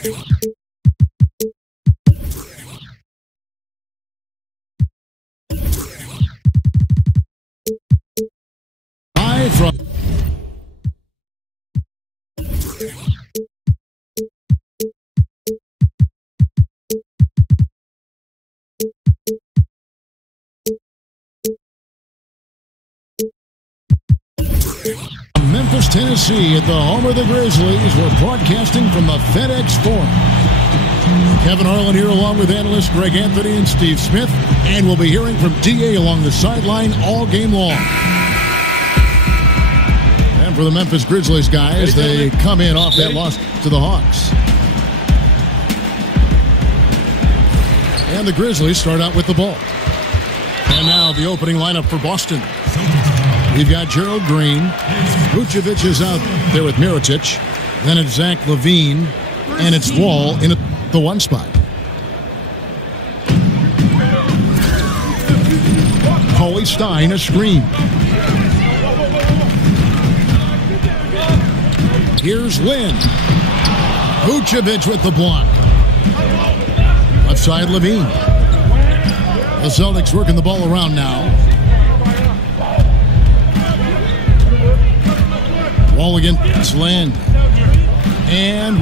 From Memphis, Tennessee, at the home of the Grizzlies. We're broadcasting from the FedEx Forum. Kevin Harlan here along with analysts Greg Anthony and Steve Smith. And we'll be hearing from DA along the sideline all game long. And for the Memphis Grizzlies guys, they come in off that loss to the Hawks. And the Grizzlies start out with the ball. And now the opening lineup for Boston. We've got Gerald Green. Vucevic is out there with Mirotic. Then it's Zach LaVine. And it's Wall in the one spot. Cauley Stein, a screen. Here's Lynn. Vucevic with the block. Left side, LaVine. The Celtics working the ball around now. Wall against Lynn. And...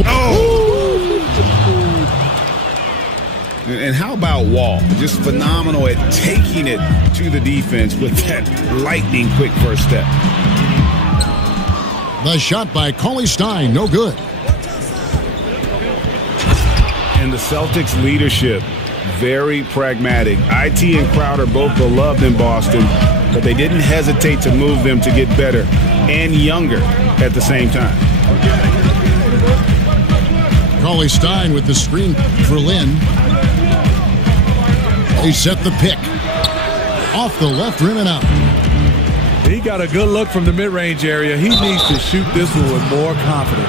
And how about Wall? Just phenomenal at taking it to the defense with that lightning quick first step. The shot by Cauley Stein, no good. And the Celtics leadership, very pragmatic. IT and Crowder both beloved in Boston, but they didn't hesitate to move them to get better and younger at the same time. Cauley Stein with the screen for Lynn. They set the pick. Off the left rim and out. He got a good look from the mid-range area. He needs to shoot this one with more confidence.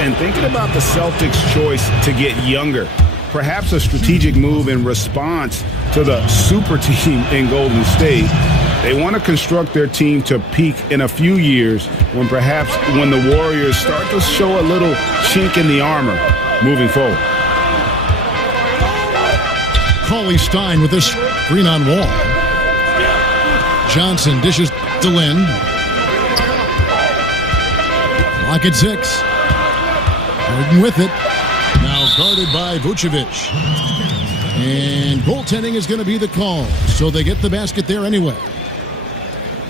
And thinking about the Celtics' choice to get younger, perhaps a strategic move in response to the super team in Golden State. They want to construct their team to peak in a few years when the Warriors start to show a little chink in the armor moving forward. Cauley Stein with this screen on Wall. Johnson dishes to Lynn. Lock at 6. Harden with it. Now guarded by Vucevic. And goaltending is going to be the call. So they get the basket there anyway.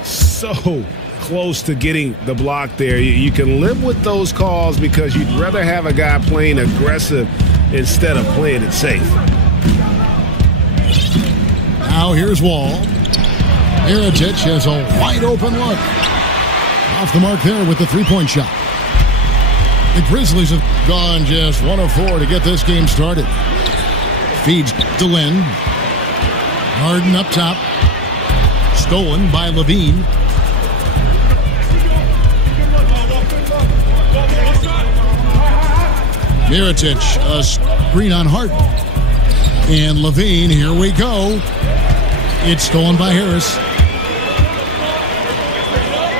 So close to getting the block there. You can live with those calls because you'd rather have a guy playing aggressive instead of playing it safe. Now here's Wall. Mirotic has a wide open look. Off the mark there with the three-point shot. The Grizzlies have gone just 1 of 4 to get this game started. Feeds to Lynn. Harden up top. Stolen by LaVine. Mirotic, a screen on Harden. And LaVine, here we go. It's stolen by Harris.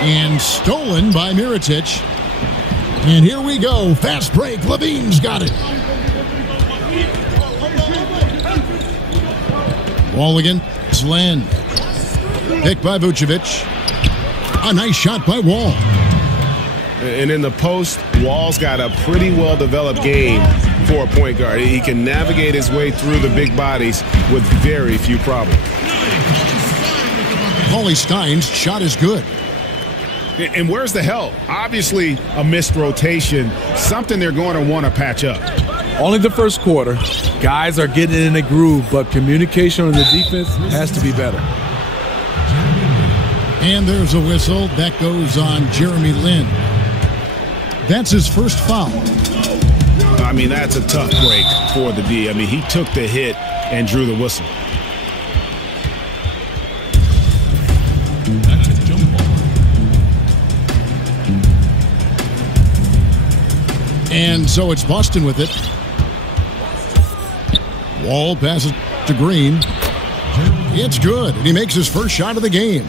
And stolen by Mirotic. And here we go. Fast break. LaVine's got it. Wall against Lynn. Picked by Vucevic. A nice shot by Wall. And in the post, Wall's got a pretty well-developed game for a point guard. He can navigate his way through the big bodies with very few problems. Cauley Stein's shot is good. And where's the help? Obviously, a missed rotation, something they're going to want to patch up. Only the first quarter. Guys are getting in a groove, but communication on the defense has to be better. And there's a whistle. That goes on Jeremy Lin. That's his first foul. I mean, that's a tough break for the D. I mean, he took the hit and drew the whistle. And so it's Boston with it. Wall passes to Green. It's good, and he makes his first shot of the game.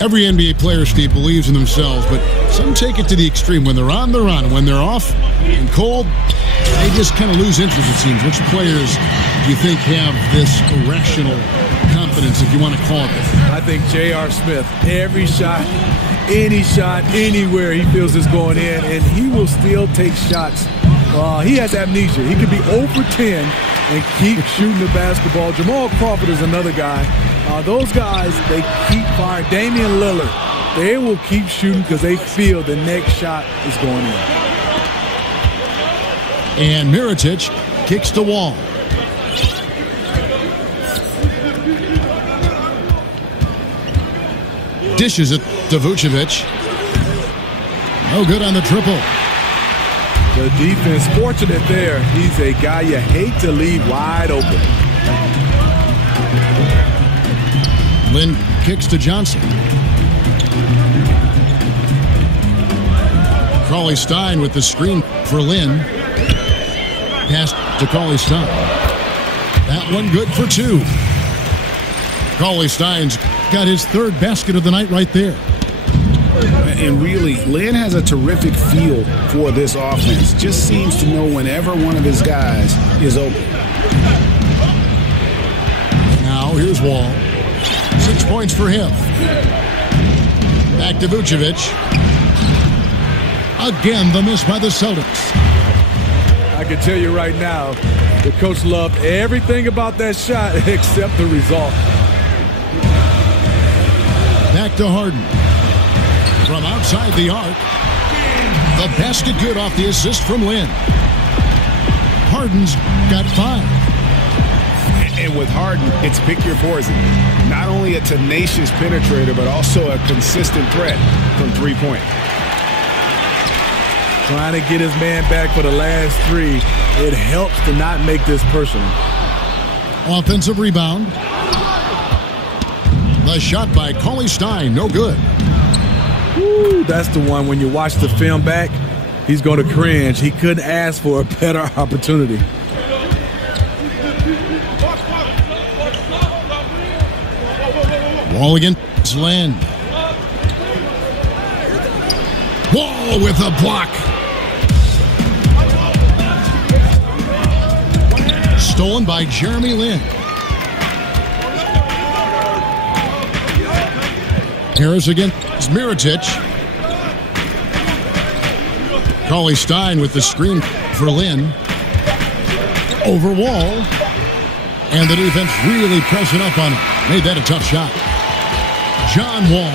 Every NBA player, Steve, believes in themselves, but Some take it to the extreme. When they're on, they're on. When they're off and cold, they just kind of lose interest, it seems. Which players do you think have this irrational confidence, if you want to call it that? I think J.R. Smith, every shot, any shot, anywhere he feels is going in, and he will still take shots. He has amnesia. He could be 0 for 10 and keep shooting the basketball. Jamal Crawford is another guy. Those guys, they keep firing. Damian Lillard, they will keep shooting because they feel the next shot is going in. And Mirotic kicks the wall. Dishes it to Vucevic. No good on the triple. The defense fortunate there. He's a guy you hate to leave wide open. Lynn kicks to Johnson. Cauley-Stein with the screen for Lynn. Pass to Cauley-Stein. That one good for 2. Cauley-Stein's got his 3rd basket of the night right there. And really, Lynn has a terrific feel for this offense. Just seems to know whenever one of his guys is open. Now, here's Wall. 6 points for him. Back to Vucevic. Again, the miss by the Celtics. I can tell you right now, the coach loved everything about that shot except the result. Back to Harden. From outside the arc. The basket good off the assist from Lynn. Harden's got 5. And with Harden, it's pick your poison. Not only a tenacious penetrator, but also a consistent threat from 3-point. Trying to get his man back for the last 3. It helps to not make this personal. Offensive rebound. The shot by Cauley-Stein, no good. Woo, that's the one when you watch the film back, he's going to cringe. He couldn't ask for a better opportunity. Wall against Lynn. Wall with a block. Stolen by Jeremy Lin. Harris against Mirotic. Cauley-Stein with the screen for Lin. Over Wall. And the defense really pressing up on him. Made that a tough shot. John Wall.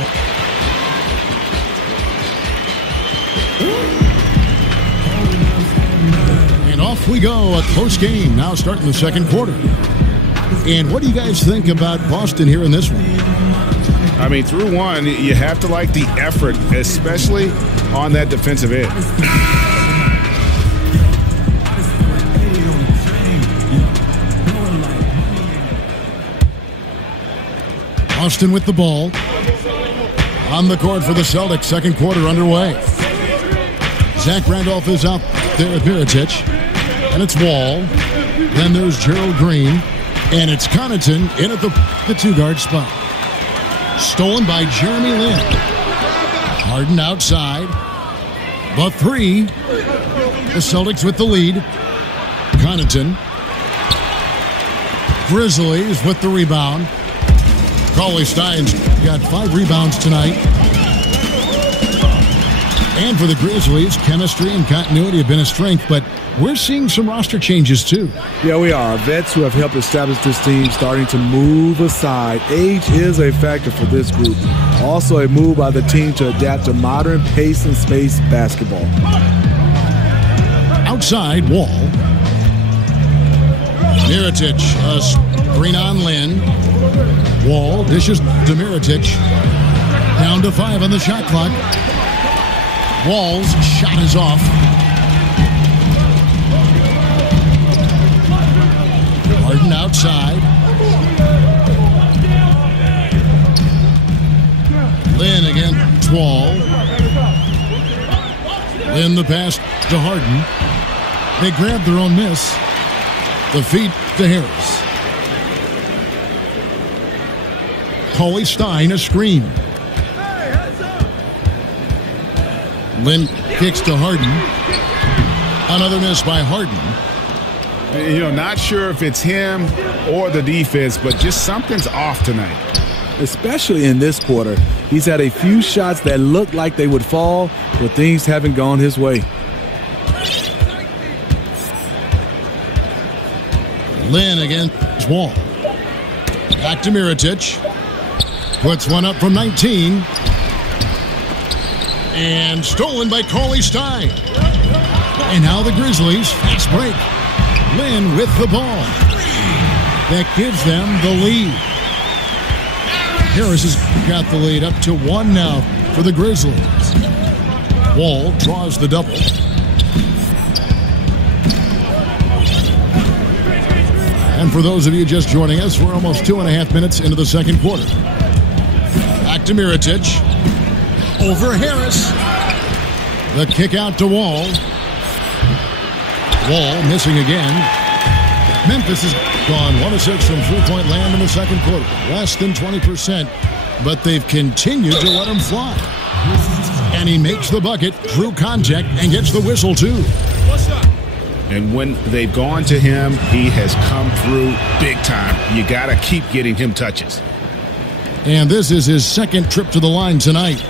And off we go. A close game now starting the second quarter. And what do you guys think about Boston here in this one? I mean, through one, you have to like the effort, especially on that defensive end. Austin with the ball. On the court for the Celtics. Second quarter underway. Zach Randolph is out there at Mirotic. And it's Wall. Then there's Gerald Green. And it's Connaughton in at the two-guard spot. Stolen by Jeremy Lin. Harden outside. The three. The Celtics with the lead. Connaughton. Grizzlies with the rebound. Cauley-Stein's got 5 rebounds tonight. And for the Grizzlies, chemistry and continuity have been a strength, but we're seeing some roster changes too. Yeah, we are. Vets who have helped establish this team starting to move aside. Age is a factor for this group. Also a move by the team to adapt to modern pace and space basketball. Outside, Wall. Mirotic, screen on Lin. Wall dishes to Mirotic. Down to 5 on the shot clock. Wall's shot is off. Harden outside. Lin against Wall. Lin the pass to Harden. They grab their own miss. The feed to Harris. Cauley-Stein a screen. Lynn kicks to Harden. Another miss by Harden. You know, not sure if it's him or the defense, but just something's off tonight. Especially in this quarter. He's had a few shots that looked like they would fall, but things haven't gone his way. Lynn against Wall. Back to Mirotic. Puts one up from 19. And stolen by Cauley-Stein. And now the Grizzlies, fast break. Lynn with the ball. That gives them the lead. Harris has got the lead up to 1 now for the Grizzlies. Wall draws the double. And for those of you just joining us, we're almost 2.5 minutes into the second quarter. Back to Mirotic. Over Harris. The kick out to Wall. Wall missing again. Memphis has gone 1 of 6 from three-point land in the second quarter. Less than 20%, but they've continued to let him fly. And he makes the bucket through contact and gets the whistle too. And when they've gone to him, he has come through big time. You got to keep getting him touches. And this is his second trip to the line tonight.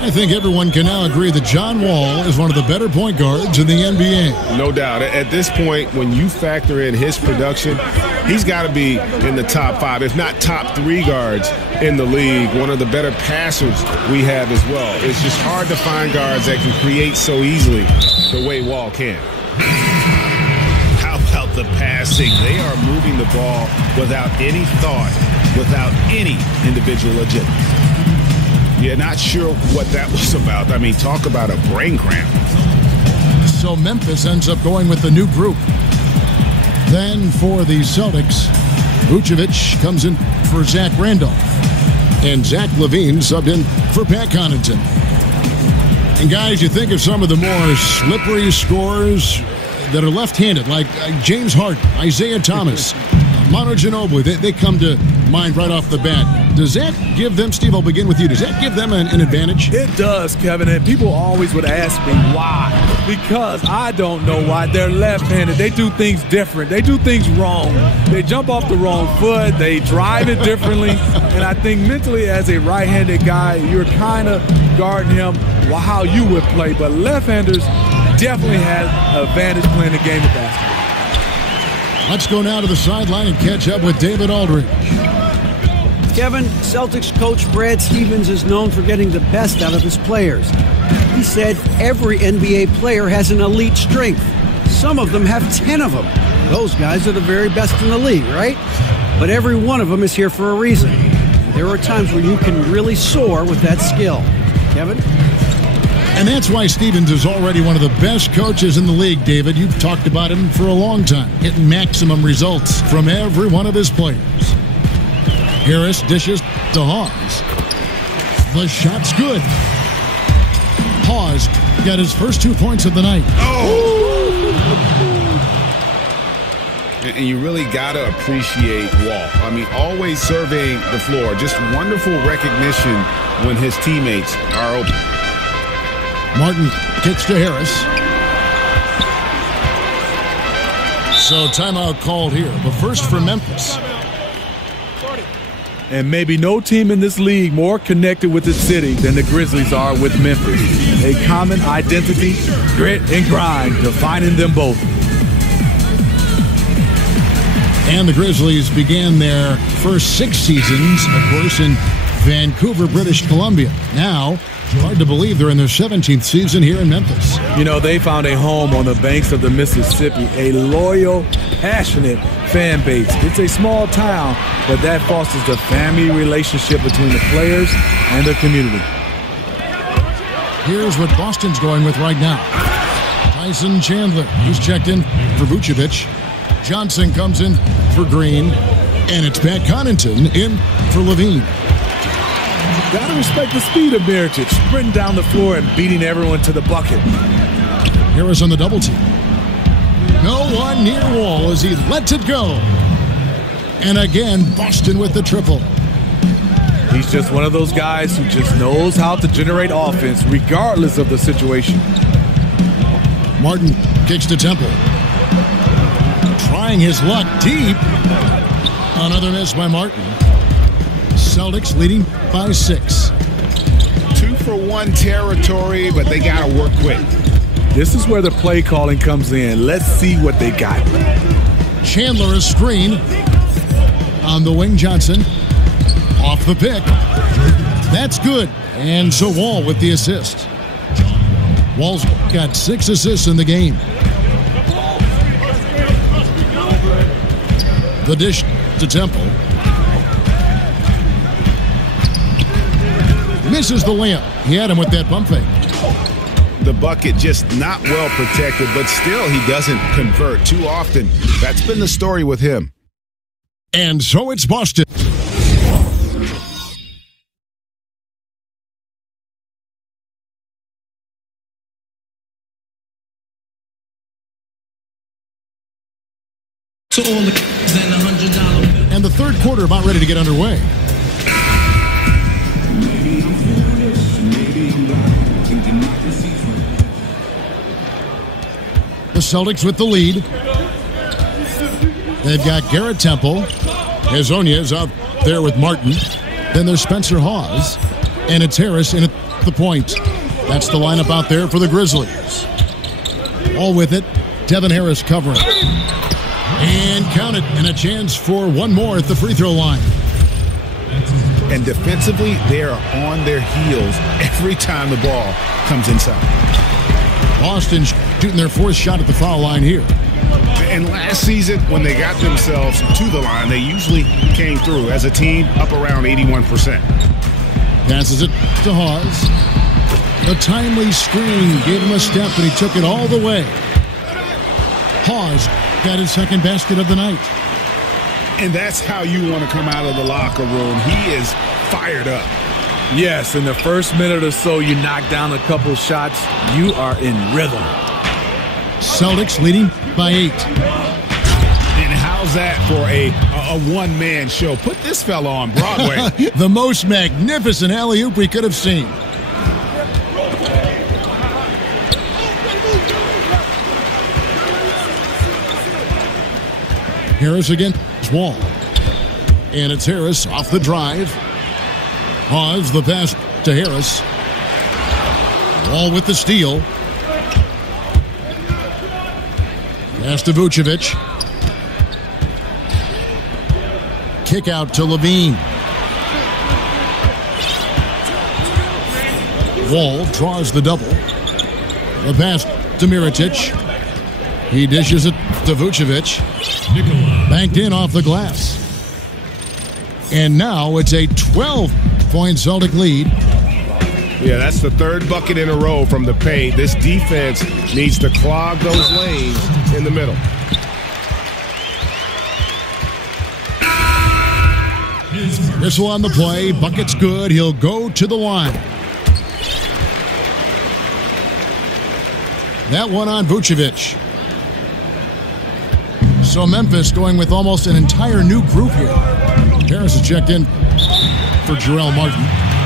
I think everyone can now agree that John Wall is one of the better point guards in the NBA. No doubt. At this point, when you factor in his production, he's got to be in the top 5, if not top 3 guards in the league. One of the better passers we have as well. It's just hard to find guards that can create so easily the way Wall can. How about the passing? They are moving the ball without any thought, without any individual agenda. Yeah, not sure what that was about. I mean, talk about a brain cramp. So Memphis ends up going with the new group. Then for the Celtics, Vucevic comes in for Zach Randolph. And Zach LaVine subbed in for Pat Connaughton. And guys, you think of some of the more slippery scorers that are left-handed, like James Harden, Isaiah Thomas, Manu Ginobili. They come to mind right off the bat. Does that give them, Steve, I'll begin with you, does that give them an advantage? It does, Kevin, and people always would ask me why. Because I don't know why. They're left-handed. They do things different. They do things wrong. They jump off the wrong foot. They drive it differently. And I think mentally as a right-handed guy, you're kind of guarding him how you would play. But left-handers definitely have an advantage playing the game of basketball. Let's go now to the sideline and catch up with David Aldridge. Kevin, Celtics coach Brad Stevens is known for getting the best out of his players. He said every NBA player has an elite strength. Some of them have 10 of them. Those guys are the very best in the league, right? But every one of them is here for a reason. There are times where you can really soar with that skill. Kevin? And that's why Stevens is already one of the best coaches in the league, David. You've talked about him for a long time, getting maximum results from every one of his players. Harris dishes to Hawes. The shot's good. Hawes got his first 2 points of the night. And you really got to appreciate Wall. I mean, always surveying the floor. Just wonderful recognition when his teammates are open. Martin kicks to Harris. So timeout called here. The first for Memphis. And maybe no team in this league more connected with the city than the Grizzlies are with Memphis. A common identity, grit, and grind defining them both. And the Grizzlies began their first 6 seasons, of course, in Vancouver, British Columbia. Now, hard to believe they're in their 17th season here in Memphis. You know, they found a home on the banks of the Mississippi, a loyal, passionate fan base. It's a small town, but that fosters the family relationship between the players and the community. Here's what Boston's going with right now. Tyson Chandler, he's checked in for Vucevic. Johnson comes in for Green, and it's Pat Connaughton in for LaVine. Gotta respect the speed of Mirotic, sprinting down the floor and beating everyone to the bucket. Harris on the double team. No one near Wall as he lets it go. And again, Boston with the triple. He's just one of those guys who just knows how to generate offense regardless of the situation. Martin kicks to Temple. Trying his luck deep. Another miss by Martin. Celtics leading by 6. 2-for-1 territory, but they got to work quick. This is where the play calling comes in. Let's see what they got. Chandler a screen on the wing. Johnson off the pick. That's good. And so Wall with the assist. Wall's got 6 assists in the game. The dish to Temple. Misses the layup. He had him with that bump fake. The bucket just not well protected, but still he doesn't convert too often. That's been the story with him. And so it's Boston. To all the and $100. And the third quarter about ready to get underway. The Celtics with the lead. They've got Garrett Temple. Hezonja is out there with Martin. Then there's Spencer Hawes. And it's Harris in at the point. That's the lineup out there for the Grizzlies. All with it. Devin Harris covering. And count it. And a chance for one more at the free throw line. And defensively, they are on their heels every time the ball comes inside. Boston shooting their 4th shot at the foul line here. And last season, when they got themselves to the line, they usually came through as a team up around 81%. Passes it to Hawes. The timely screen gave him a step, and he took it all the way. Hawes got his 2nd basket of the night. And that's how you want to come out of the locker room. He is fired up. Yes, in the first minute or so, you knock down a couple shots. You are in rhythm. Celtics leading by 8. And how's that for a one-man show? Put this fella on Broadway. The most magnificent alley-oop we could have seen. Harris against Wall. And it's Harris off the drive. Hawes the pass to Harris. Wall with the steal. Pass to Vucevic. Kick out to Levine. Wall draws the double. The pass to Mirotic. He dishes it to Vucevic. Banked in off the glass. And now it's a 12-point Celtic lead. Yeah, that's the 3rd bucket in a row from the paint. This defense needs to clog those lanes in the middle. Whistle on the play. Bucket's good. He'll go to the line. That one on Vucevic. So Memphis going with almost an entire new group here. Harris is checked in for Jarrell Martin.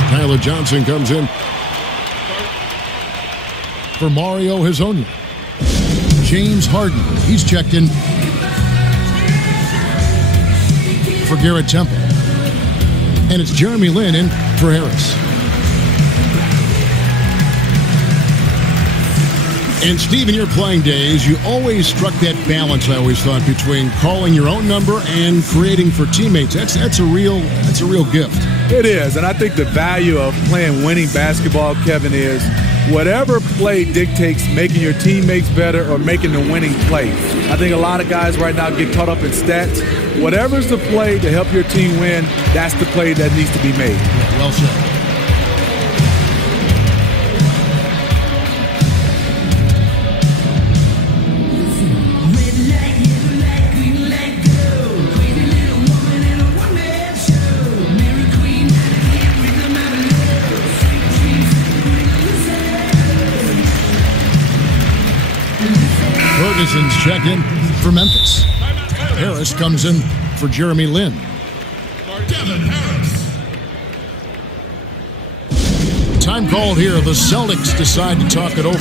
Tyler Johnson comes in for Mario Hezonja. James Harden, he's checked in for Garrett Temple. And it's Jeremy Lin in for Harris. And Steve, in your playing days, you always struck that balance, I always thought, between calling your own number and creating for teammates. That's a real gift. It is, and I think the value of playing winning basketball, Kevin, is whatever play dictates making your teammates better or making the winning play. I think a lot of guys right now get caught up in stats. Whatever's the play to help your team win, that's the play that needs to be made. Yeah, well said. Ferguson's checked in for Memphis. Harris comes in for Jeremy Lin. Devin Harris. Time called here. The Celtics decide to talk it over.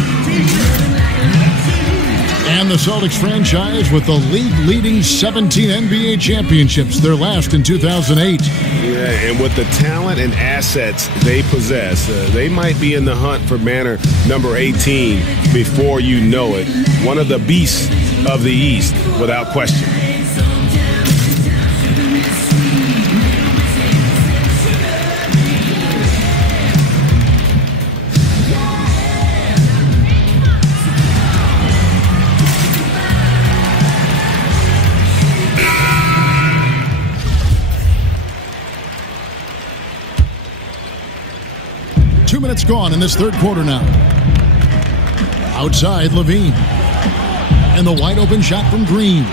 And the Celtics franchise with the league-leading 17 NBA championships, their last in 2008. Yeah, and with the talent and assets they possess, they might be in the hunt for banner number 18 before you know it. One of the beasts of the East, without question. Minutes gone in this third quarter now. Outside, Levine. And the wide open shot from Green.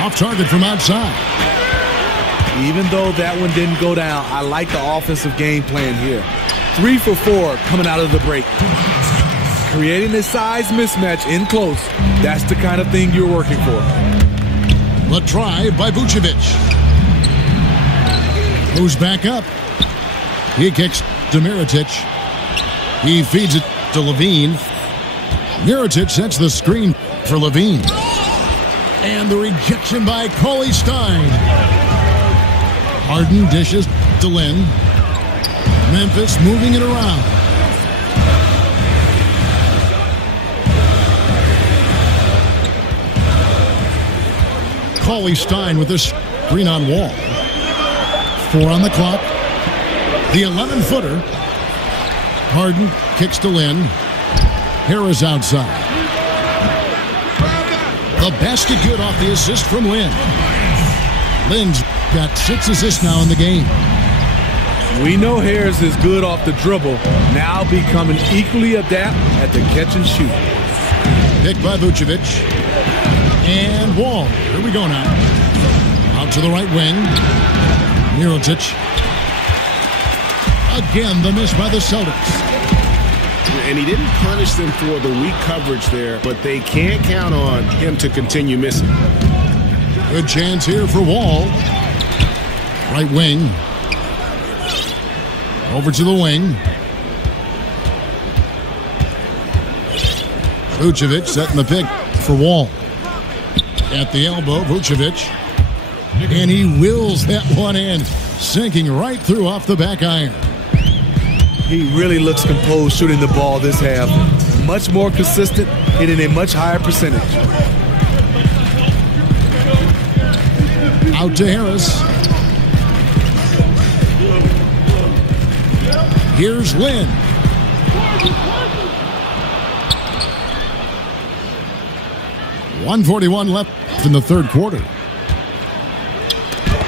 Off target from outside. Even though that one didn't go down, I like the offensive game plan here. 3 for 4 coming out of the break. Creating a size mismatch in close. That's the kind of thing you're working for. The drive by Vucevic. Moves back up. He kicks to Mirotic. He feeds it to Levine. Mirotic sets the screen for Levine. And the rejection by Cauley Stein. Harden dishes to Lynn. Memphis moving it around. Cauley Stein with this screen on Wall. 4 on the clock. The 11-footer. Harden kicks to Lynn. Harris outside. The basket good off the assist from Lynn. Lynn's got 6 assists now in the game. We know Harris is good off the dribble, now becoming equally adept at the catch and shoot. Picked by Vucevic. And Wall. Here we go now. Out to the right wing. Mirotic. Again, the miss by the Celtics. And he didn't punish them for the weak coverage there, but they can't count on him to continue missing. Good chance here for Wall. Right wing. Over to the wing. Vucevic setting the pick for Wall. At the elbow, Vucevic. And he wills that one in, sinking right through off the back iron. He really looks composed shooting the ball this half. Much more consistent, hitting a much higher percentage. Out to Harris. Here's Lynn. .141 left in the third quarter.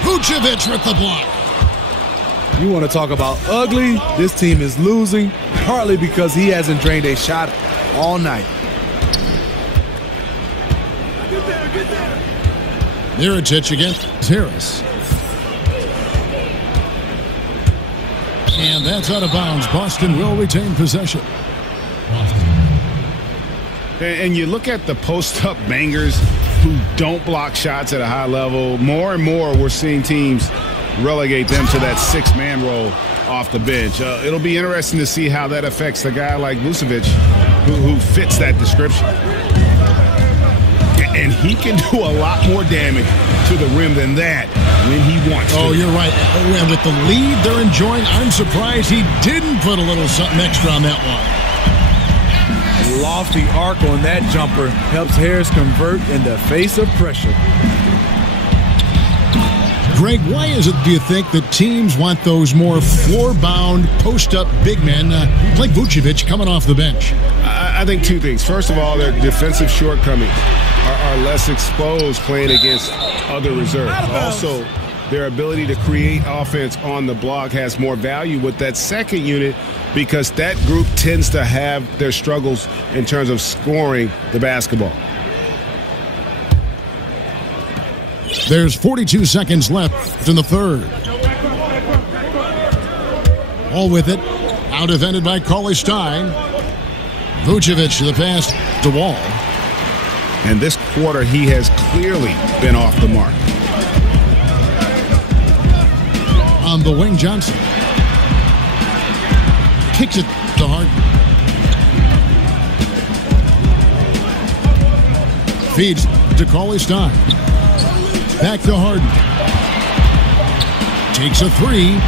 Vucevic with the block. You want to talk about ugly? This team is losing, partly because he hasn't drained a shot all night. Mirotic against Harris. And that's out of bounds. Boston will retain possession. And you look at the post-up bangers who don't block shots at a high level. More and more we're seeing teams relegate them to that 6-man role off the bench. It'll be interesting to see how that affects a guy like Vucevic who fits that description. And he can do a lot more damage to the rim than that when he wants to. Oh, you're right. And with the lead they're enjoying, I'm surprised he didn't put a little something extra on that one. Lofty arc on that jumper helps Harris convert in the face of pressure. Greg, why is it, do you think, that teams want those more floor-bound, post-up big men like Vucevic coming off the bench? I think 2 things. First of all, their defensive shortcomings are less exposed playing against other reserves. Also, their ability to create offense on the block has more value with that second unit because that group tends to have their struggles in terms of scoring the basketball. There's 42 seconds left in the third. All with it. Out defended by Cauley Stein. Vucevic the pass to Wall. And this quarter, he has clearly been off the mark. On the wing, Johnson. kicks it to Harden. Feeds to Cauley-Stein. Back to Harden. Takes a three.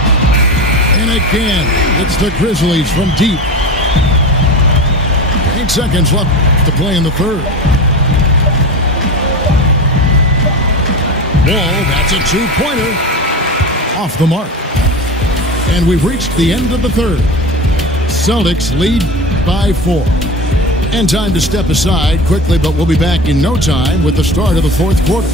And again, it's the Grizzlies from deep. 8 seconds left to play in the third. Wall, that's a two-pointer. Off the mark. And we've reached the end of the third. Celtics lead by 4. And time to step aside quickly, but we'll be back in no time with the start of the fourth quarter.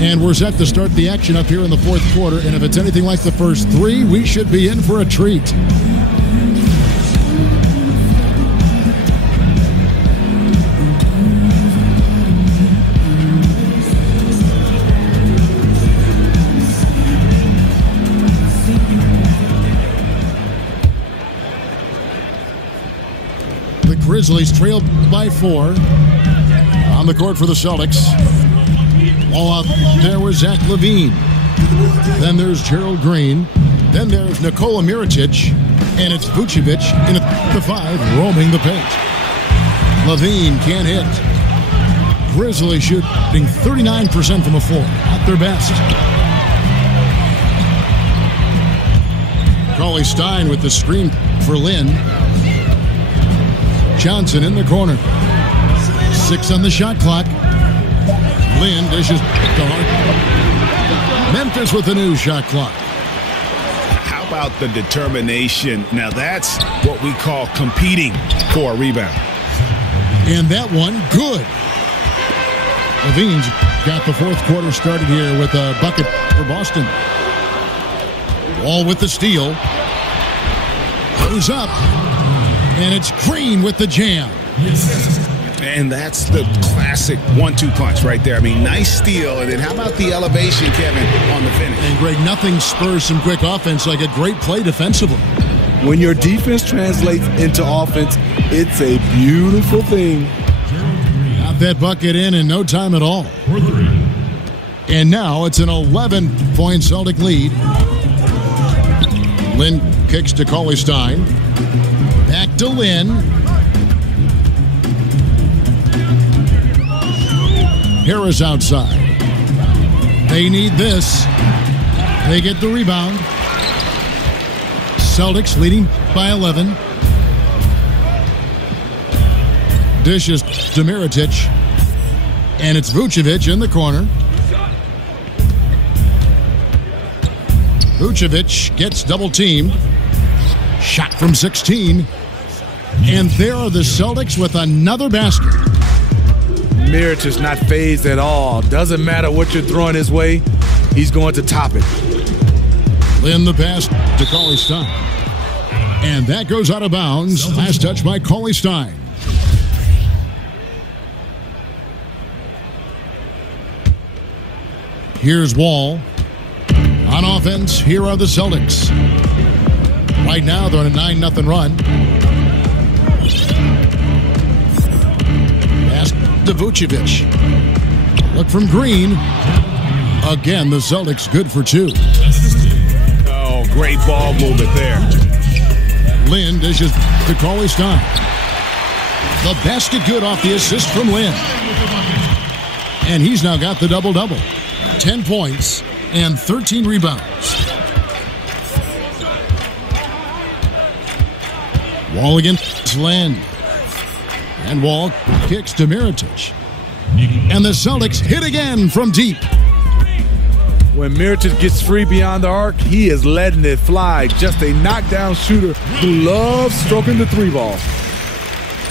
And we're set to start the action up here in the fourth quarter. And if it's anything like the first 3, we should be in for a treat. The Grizzlies trail by 4. On the court for the Celtics. All out there was Zach LaVine. Then there's Gerald Green. Then there's Nikola Mirotic. And it's Vucevic in the 5 roaming the paint. LaVine can't hit. Grizzlies shooting 39% from the floor. At their best. Cauley-Stein with the screen for Lynn. Johnson in the corner. 6 on the shot clock. Lynn dishes to Harden. Memphis with a new shot clock. How about the determination? Now that's what we call competing for a rebound. And that one, good. LaVine's got the fourth quarter started here with a bucket for Boston. Wall with the steal. Goes up. And it's Green with the jam. And that's the classic 1-2 punch right there. I mean, nice steal. And then how about the elevation, Kevin, on the finish? And, Greg, nothing spurs some quick offense like a great play defensively. When your defense translates into offense, it's a beautiful thing. Got that bucket in no time at all. And now it's an 11-point Celtic lead. Lynn kicks to Cauley-Stein. Back to Lynn. Harris outside. They need this. They get the rebound. Celtics leading by 11. Dishes to Mirotic. And it's Vucevic in the corner. Vucevic gets double teamed. Shot from 16. And there are the Celtics with another basket. Mirotic is not phased at all. Doesn't matter what you're throwing his way, he's going to top it. Lynn the pass to Cauley-Stein. And that goes out of bounds. Last touch by Cauley-Stein. Here's Wall. On offense, here are the Celtics. Right now, they're on a 9-0 run. Pass to Vucevic. Look from Green. Again, the Celtics good for 2. Oh, great ball movement there. Lynn dishes to Cauley-Stein. The basket good off the assist from Lynn. And he's now got the double-double. 10 points and 13 rebounds. Wall against Lynn. And Wall kicks to Mirotic. And the Celtics hit again from deep. When Mirotic gets free beyond the arc, he is letting it fly. Just a knockdown shooter who loves stroking the 3-ball.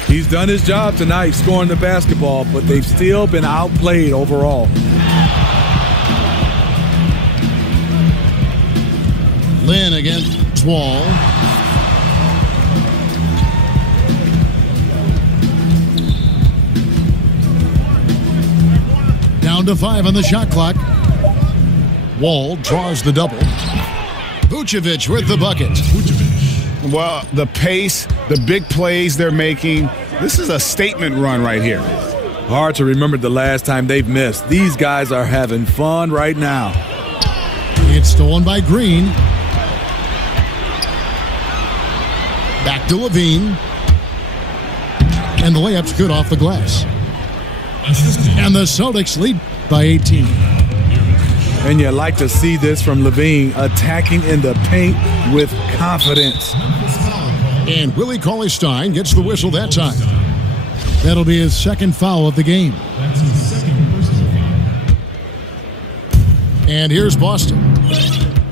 He's done his job tonight scoring the basketball, but they've still been outplayed overall. Lynn against Wall. Down to 5 on the shot clock. Wall draws the double. Vucevic with the bucket. Well, the pace, the big plays they're making, this is a statement run right here. Hard to remember the last time they've missed. These guys are having fun right now. It's stolen by Green. Back to Levine. And the layup's good off the glass. And the Celtics lead by 18. And you like to see this from Levine, attacking in the paint with confidence. And Willie Cauley-Stein gets the whistle that time. That'll be his second foul of the game. And here's Boston.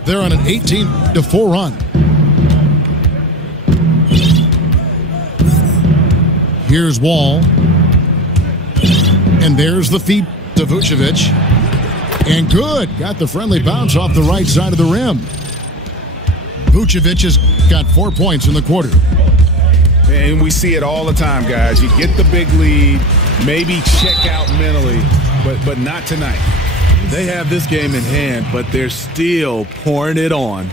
They're on an 18-4 run. Here's Wall. And there's the feed to Vucevic. And good. Got the friendly bounce off the right side of the rim. Vucevic has got 4 points in the quarter. And we see it all the time, guys. You get the big lead, maybe check out mentally, but not tonight. They have this game in hand, but they're still pouring it on.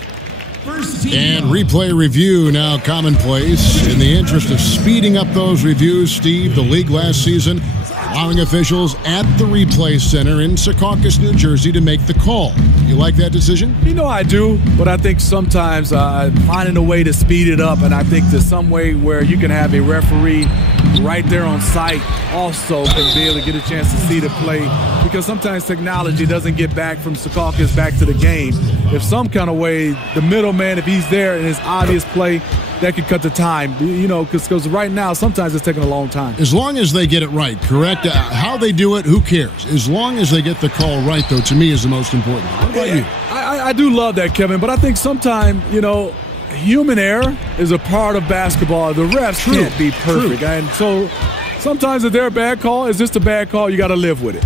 And replay review now commonplace. In the interest of speeding up those reviews, Steve, the league last season allowing officials at the replay center in Secaucus, New Jersey to make the call. You like that decision? You know I do, but I think sometimes finding a way to speed it up, and I think there's some way where you can have a referee right there on site also can be able to get a chance to see the play, because sometimes technology doesn't get back from Secaucus back to the game. If some kind of way, the middleman, if he's there in his obvious play, that could cut the time, you know, because right now sometimes it's taking a long time. As long as they get it right, correct? How they do it, who cares? As long as they get the call right, though, to me is the most important. What about you? I do love that, Kevin, but I think sometimes, you know, human error is a part of basketball. The refs can't be perfect. And so sometimes if they're a bad call, it's just a bad call. You got to live with it.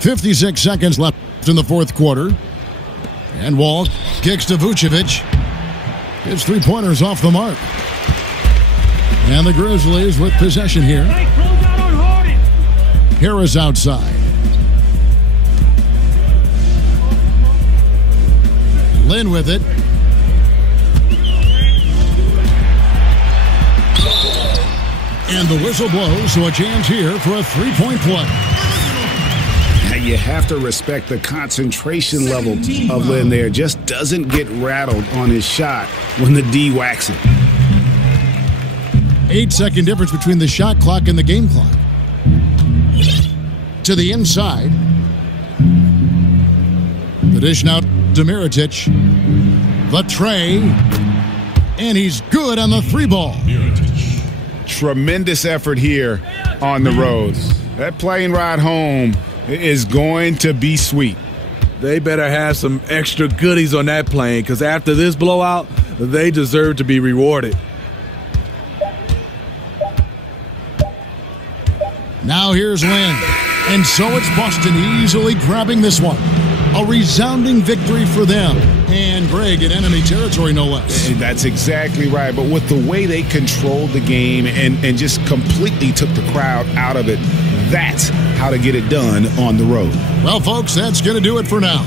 .56 seconds left in the fourth quarter. And Wall kicks to Vucevic. His three-pointers off the mark. And the Grizzlies with possession here. Harris outside. Lynn with it. And the whistle blows, so a chance here for a three-point play. You have to respect the concentration level of Lynn there. Just doesn't get rattled on his shot when the D whacks it. 8-second difference between the shot clock and the game clock. To the inside. The dish now to Mirotic. The tray. And he's good on the three ball. Tremendous effort here on the road. That plane ride home is going to be sweet. They better have some extra goodies on that plane, because after this blowout, they deserve to be rewarded. Now here's Lynn. And so it's Boston easily grabbing this one. A resounding victory for them. And Greg in enemy territory, no less. That's exactly right. But with the way they controlled the game and just completely took the crowd out of it, that's how to get it done on the road. Well, folks, that's going to do it for now.